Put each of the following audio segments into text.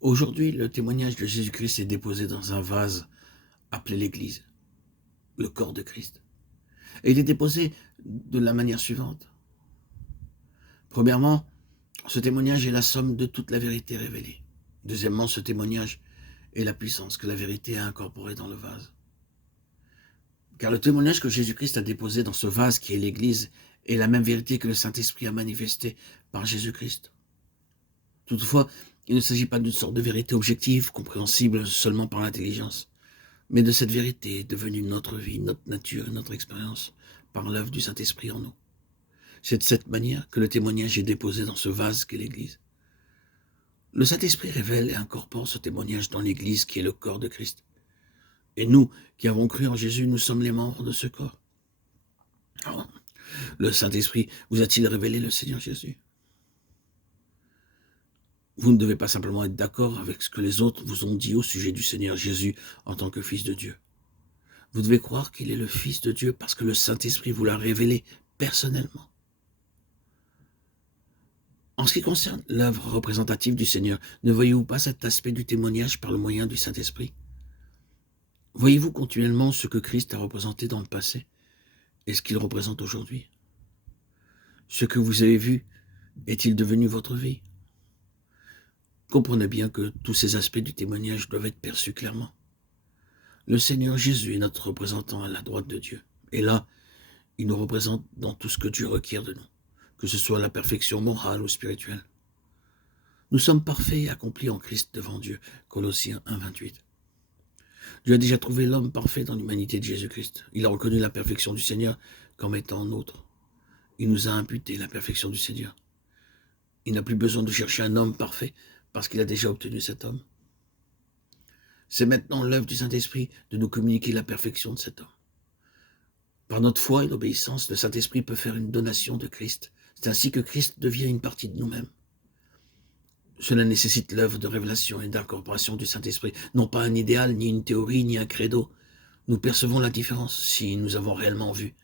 Aujourd'hui, le témoignage de Jésus-Christ est déposé dans un vase appelé l'Église, le corps de Christ. Et il est déposé de la manière suivante. Premièrement, ce témoignage est la somme de toute la vérité révélée. Deuxièmement, ce témoignage est la puissance que la vérité a incorporée dans le vase. Car le témoignage que Jésus-Christ a déposé dans ce vase qui est l'Église est la même vérité que le Saint-Esprit a manifestée par Jésus-Christ. Toutefois, il ne s'agit pas d'une sorte de vérité objective, compréhensible seulement par l'intelligence, mais de cette vérité devenue notre vie, notre nature et notre expérience par l'œuvre du Saint-Esprit en nous. C'est de cette manière que le témoignage est déposé dans ce vase qu'est l'Église. Le Saint-Esprit révèle et incorpore ce témoignage dans l'Église qui est le corps de Christ. Et nous, qui avons cru en Jésus, nous sommes les membres de ce corps. Alors, le Saint-Esprit vous a-t-il révélé le Seigneur Jésus? Vous ne devez pas simplement être d'accord avec ce que les autres vous ont dit au sujet du Seigneur Jésus en tant que Fils de Dieu. Vous devez croire qu'il est le Fils de Dieu parce que le Saint-Esprit vous l'a révélé personnellement. En ce qui concerne l'œuvre représentative du Seigneur, ne voyez-vous pas cet aspect du témoignage par le moyen du Saint-Esprit? Voyez-vous continuellement ce que Christ a représenté dans le passé et ce qu'il représente aujourd'hui? Ce que vous avez vu est-il devenu votre vie? Comprenez bien que tous ces aspects du témoignage doivent être perçus clairement. Le Seigneur Jésus est notre représentant à la droite de Dieu. Et là, il nous représente dans tout ce que Dieu requiert de nous, que ce soit la perfection morale ou spirituelle. Nous sommes parfaits et accomplis en Christ devant Dieu. Colossiens 1, 28. Dieu a déjà trouvé l'homme parfait dans l'humanité de Jésus-Christ. Il a reconnu la perfection du Seigneur comme étant nôtre. Il nous a imputé la perfection du Seigneur. Il n'a plus besoin de chercher un homme parfait parce qu'il a déjà obtenu cet homme. C'est maintenant l'œuvre du Saint-Esprit de nous communiquer la perfection de cet homme. Par notre foi et l'obéissance, le Saint-Esprit peut faire une donation de Christ. C'est ainsi que Christ devient une partie de nous-mêmes. Cela nécessite l'œuvre de révélation et d'incorporation du Saint-Esprit, non pas un idéal, ni une théorie, ni un credo. Nous percevons la différence si nous avons réellement vu.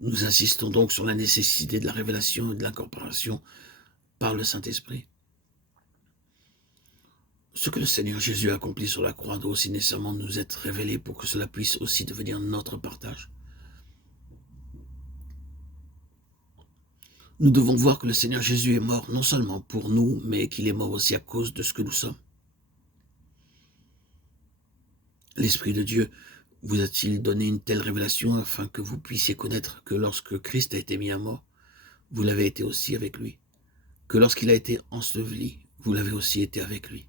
Nous insistons donc sur la nécessité de la révélation et de l'incorporation par le Saint-Esprit. Ce que le Seigneur Jésus a accompli sur la croix doit aussi nécessairement nous être révélé pour que cela puisse aussi devenir notre partage. Nous devons voir que le Seigneur Jésus est mort non seulement pour nous, mais qu'il est mort aussi à cause de ce que nous sommes. L'Esprit de Dieu vous a-t-il donné une telle révélation afin que vous puissiez connaître que lorsque Christ a été mis à mort, vous l'avez été aussi avec lui, que lorsqu'il a été enseveli, vous l'avez aussi été avec lui,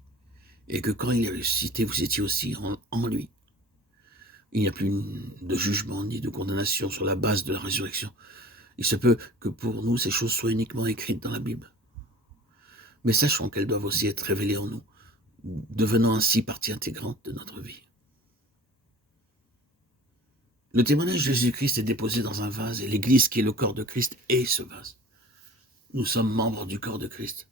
et que quand il est ressuscité, vous étiez aussi en lui. Il n'y a plus de jugement ni de condamnation sur la base de la résurrection. Il se peut que pour nous, ces choses soient uniquement écrites dans la Bible. Mais sachons qu'elles doivent aussi être révélées en nous, devenant ainsi partie intégrante de notre vie. Le témoignage de Jésus-Christ est déposé dans un vase et l'Église qui est le corps de Christ est ce vase. Nous sommes membres du corps de Christ.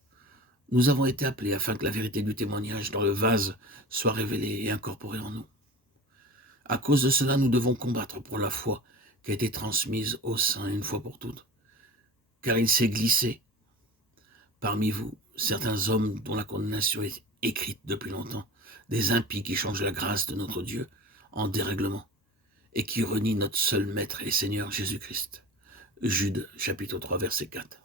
Nous avons été appelés afin que la vérité du témoignage dans le vase soit révélée et incorporée en nous. À cause de cela, nous devons combattre pour la foi qui a été transmise au sein une fois pour toutes. Car il s'est glissé parmi vous certains hommes dont la condamnation est écrite depuis longtemps, des impies qui changent la grâce de notre Dieu en dérèglement et qui renient notre seul Maître et Seigneur Jésus-Christ. Jude, chapitre 3, verset 4.